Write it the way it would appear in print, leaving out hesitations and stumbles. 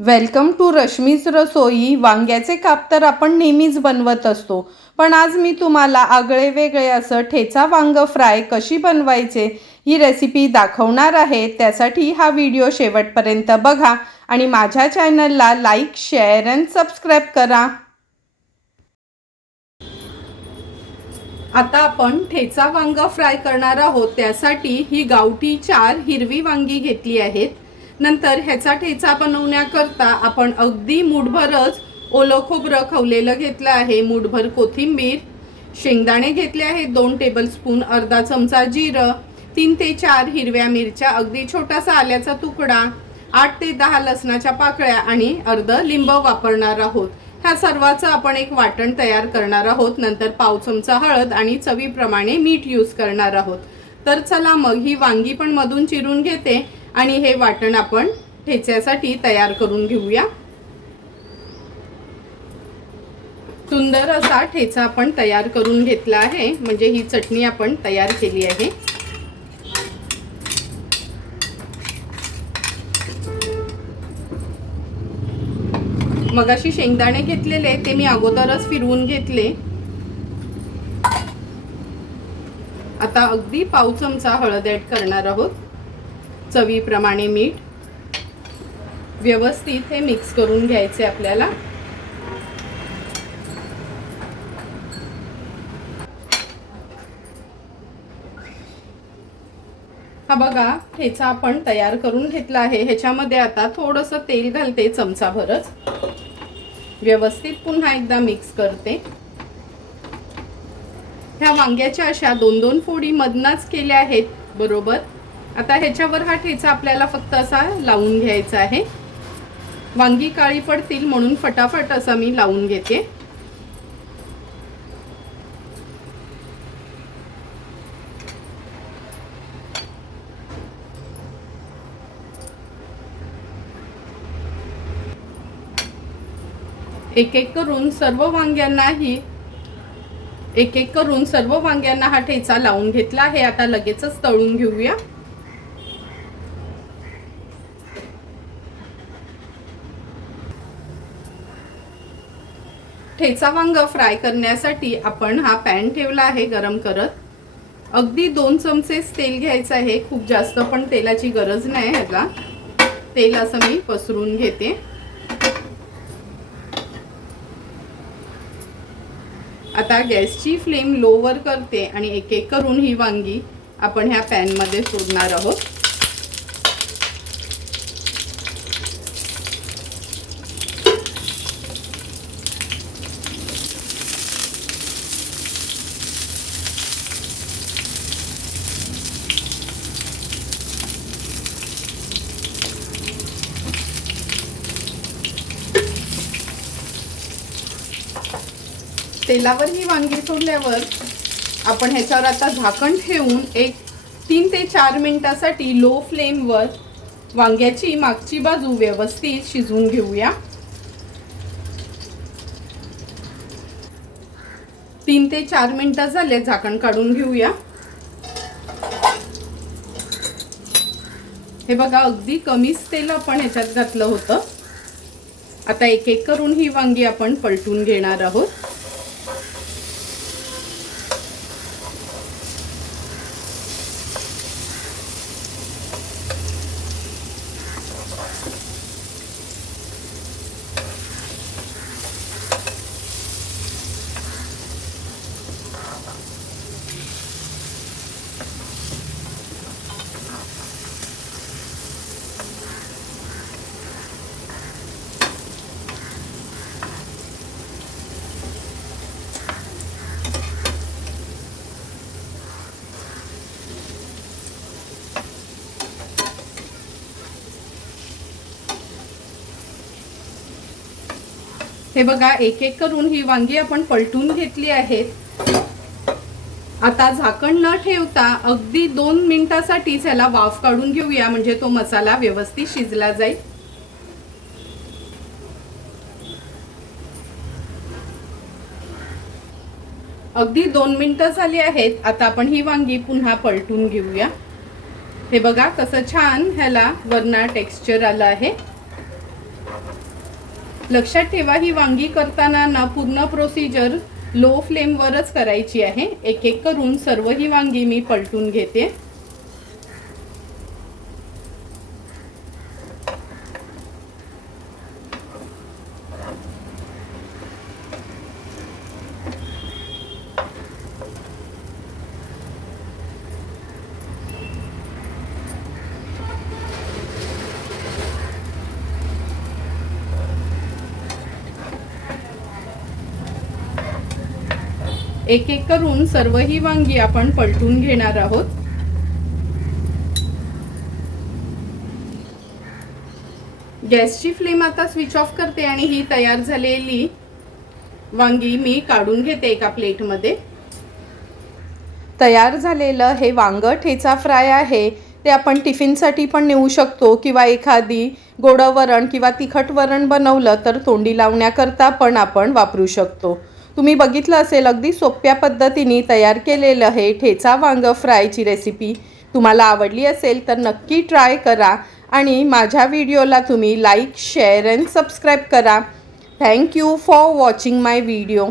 Welcome to Rashmi's रसोई। वांग्याचे काप तर आपण नेहमीच बनवत असतो, पण आज मी तुम्हाला आगळे वेगळे असं ठेचा वांग फ्राय कशी बनवायचे ही रेसिपी दाखवणार आहे। त्यासाठी हा व्हिडिओ शेवटपर्यंत बघा आणि माझ्या चॅनलला लाईक, शेअर आणि सबस्क्राईब करा। आता आपण ठेचा वांग फ्राय करणार आहोत। त्यासाठी ही गावठी 4 हिरवी वांगी घेतली आहेत। नंतर ह्याचा ठेचा बनवण्याकरता आपण अगदी मूठभरच ओलं खोबरं खवलेलं घेतलं आहे, मूठभर कोथिंबीर, शेंगदाणे घेतले आहेत 2 टेबलस्पून, अर्धा चमचा जिरं, 3 ते 4 हिरव्या मिरच्या, अगदी छोटासा आल्याचा तुकडा, 8 ते 10 लसणाच्या पाकळ्या आणि अर्ध लिंब वापरणार आहोत। ह्या सर्वाचं आपण एक वाटण तयार करणार आहोत। नंतर पाव चमचा हळद आणि चवीप्रमाणे मीठ यूज करणार आहोत। तर चला मग ही वांगी पण मधून चिरून घेते आणि हे वाटण आपण ठेच्यासाठी तयार करून घेऊया। सुंदर असा ठेचा आपण तयार करून घेतला आहे, म्हणजे ही चटणी आपण तयार केली आहे। मगाशी शेंगदाणे घेतलेले ते मी अगोदरच फिरवून घेतले। आता अगदी पाव चमचा हळद ऍड करणार आहोत, चवीप्रमाणे मीठ, व्यवस्थित हे मिक्स करून घ्यायचे आपल्याला। हा बघा ठेचा आपण तयार करून घेतला आहे। ह्याच्यामध्ये आता थोडंसं तेल घालते, चमचा भरच, व्यवस्थित पुन्हा एकदा मिक्स करते। ह्या वांग्याच्या अशा 2-2 फोडी मधनच केल्या आहेत बरोबर। आता ह्याच्यावर हा ठेचा आपल्याला फक्त असा लावून घ्यायचा आहे। वांगी काळी पडतील म्हणून फटाफट असा मी लावून घेते। एक एक करून सर्व वांग्यांना हा ठेचा लावून घेतला आहे। आता लगेचच तळून घेऊया। ठेचा वांग फ्राय करण्यासाठी आपण हा पॅन ठेवला आहे गरम करत। अगदी 2 चमचेच तेल घ्यायचं आहे, खूप जास्त पण तेलाची गरज नाही ह्याला। तेल असं मी पसरून घेते। आता गॅसची फ्लेम लोवर करते आणि एक एक करून ही वांगी आपण ह्या पॅन मध्ये सोडणार आहोत। तेलावर ही वांगी सोडल्यावर आपण ह्याच्यावर आता झाकण ठेवून एक 3 ते 4 मिनिटांसाठी लो फ्लेमवर वांग्याची मागची बाजू व्यवस्थित शिजवून घेऊया। 3 ते 4 मिनिटं झाले, झाकण काढून घेऊया। हे बघा अगदी कमीच तेल आपण ह्याच्यात घातलं होतं। आता एक एक करून ही वांगी आपण पलटून घेणार आहोत। हे बघा एक एक करून ही वांगी आपण पलटून घेतली आहेत। आता झाकण न ठेवता अगदी 2 मिनिटांसाठी ह्याला वाफ काढून घेऊया, म्हणजे तो मसाला व्यवस्थित शिजला जाईल। अगदी 2 मिनिटं झाली आहेत। आता आपण ही वांगी पुन्हा पलटून घेऊया। हे बघा कसं छान ह्याला वरना टेक्स्चर आलं आहे। लक्षात ठेवा, ही वांगी करताना ना पूर्ण प्रोसिजर लो फ्लेमवरच करायची आहे. एक एक करून सर्व ही वांगी मी पलटून घेते. एक एक करून सर्व ही वांगी आपण पलटून घेणार आहोत. गॅसची फ्लेम आता स्विच ऑफ करते आणि ही तयार झालेली वांगी मी काढून घेते एका प्लेटमध्ये. तयार झालेलं हे वांग ठेचा फ्राय आहे ते आपण टिफिनसाठी पण नेऊ शकतो किंवा एखादी गोड वरण किंवा तिखट वरण बनवलं तर तोंडी लावण्याकरता पण आपण वापरू शकतो. तुम्ही बघितलं असेल अगदी सोप्या पद्धतीने तयार केलेलं हे ठेचा वांग फ्रायची रेसिपी तुम्हाला आवडली असेल तर नक्की ट्राय करा आणि माझ्या व्हिडिओला तुम्ही लाईक, शेअर अँड सबस्क्राईब करा. Thank you for watching my video.